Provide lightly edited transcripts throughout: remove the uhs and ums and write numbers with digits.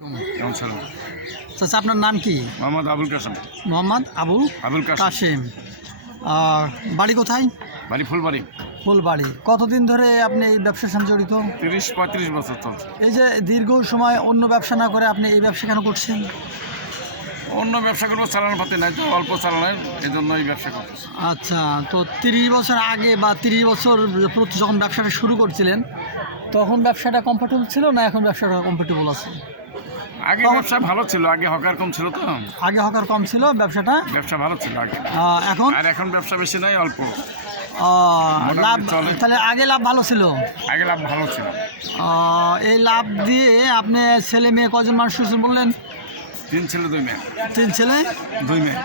কেমন ছিলেন? চাচা আপনার নাম কি? মোহাম্মদ আবুল কাসেম। মোহাম্মদ আবুল কাশেম। বাড়ি কোথায়? বাড়ি ফুলবাড়ি। ফুলবাড়ি। কতদিন ধরে আপনি এই ব্যবসার সঙ্গে জড়িত? 30-35 বছর চলছে। এই যে দীর্ঘ সময় অন্য ব্যবসা না করে আপনি এই ব্যবসা কেন করছেন? অন্য ব্যবসা করবো, চালানোর পাতি নাই তো, অল্প চালানোর, এই জন্য এই ব্যবসা করতেছি। আচ্ছা, তো 30 বছর আগে বা 30 বছর যখন ব্যবসাটা শুরু করছিলেন তখন ব্যবসাটা কমফোর্টেবল ছিল না এখন ব্যবসাটা কমফোর্টেবল আছে? আগে ব্যবসা ভালো ছিল, আগে হকার কম ছিল তো। আগে হকার কম ছিল, ব্যবসা ভালো ছিল আগে। এখন আর এখন ব্যবসা বেশি নাই, অল্প লাভ। চলে। তাহলে আগে লাভ ভালো ছিল? আগে লাভ ভালো ছিল। এই লাভ দিয়ে আপনি ছেলে মেয়ে কজন মানুষ হয়েছেন বললেন? 3 ছেলে 2 মেয়ে। 3 ছেলে 2 মেয়ে।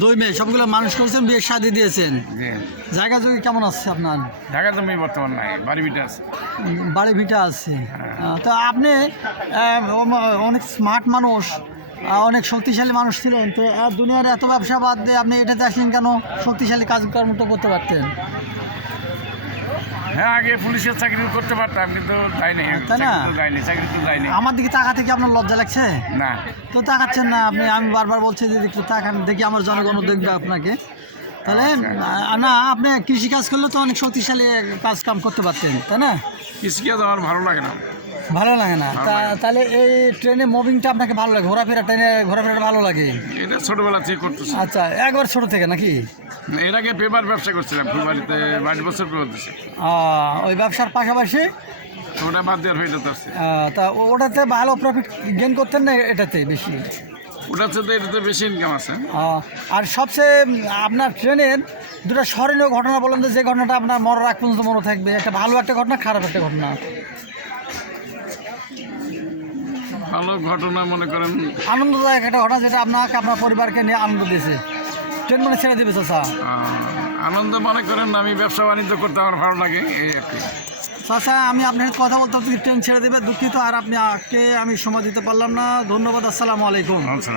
2 মেয়ে, সবগুলো মানুষ করেছেন, বিয়ে শাদী দিয়েছেন। জি। জায়গা জমি কেমন আছে আপনার? ঢাকা জমি বর্তমান নাই, বাড়ি ভিটা আছে। বাড়ি ভিটা আছে। তো আপনি অনেক স্মার্ট মানুষ, অনেক শক্তিশালী মানুষ ছিলেন, তো দুনিয়ার এত ব্যবসা বাদ দিয়ে আপনি এটাতে আসলেন কেন? শক্তিশালী কাজকর্ম তো করতে পারতেন। হ্যাঁ, আগে পুলিশের চাকরি করতে পারতাম, কিন্তু তাই নেই। তাই না? চাকরি তো যায়নি। আমার দিকে তাকাতে কি আপনার লজ্জা লাগছে? না। তো তাকাচ্ছেন না আপনি। আমি বারবার বলছি যে একটু তাকান, দেখি আমার জনগণ দেখবে আপনাকে। তাহলে না, আপনি কৃষিকাজ করলে তো অনেক শক্তিশালী কাজ কাম করতে পারতেন, তাই না? কৃষিকাজ আমার ভালো লাগে না। ভালো লাগে না? তাহলে এই ট্রেনে মুভিংটা আপনাকে ভালো লাগে? ট্রেনে ঘোরাফেরাটা ভালো লাগে? এটা ছোটবেলা থেকে করতেছি। আচ্ছা, একবার ছোট থেকে নাকি? এর আগে পেপার ব্যবসা করছিলাম ফুলবাড়িতে, 22 বছর পেপার দিচ্ছে। ওই ব্যবসার পাশাপাশি ওটা বাদ দেওয়ার হয়ে যেতে। তা ওটাতে ভালো প্রফিট গেইন করতেন না এটাতে বেশি? ওটার সাথে এটাতে বেশি ইনকাম আছে। আর সবচেয়ে আপনার ট্রেনের দুটো স্মরণীয় ঘটনা বলেন, যে ঘটনাটা আপনার মনে রাখ পর্যন্ত মনে থাকবে, একটা ভালো একটা ঘটনা, খারাপ একটা ঘটনা। ভালো ঘটনা মনে করেন, আনন্দদায়ক একটা ঘটনা যেটা আপনাকে আপনার পরিবারকে নিয়ে আনন্দ দিয়েছে। ট্রেন মানে ছেড়ে দেবে চাচা? আনন্দ মনে করেন আমি ব্যবসা বাণিজ্য করতে আমার ভালো লাগে, এই আর কি। চাচা, আমি আপনার সাথে কথা বলতে বলতে ট্রেন ছেড়ে দেবে, দুঃখিত। আর আমি সময় দিতে পারলাম না। ধন্যবাদ। আসসালামু আলাইকুম। আচ্ছা।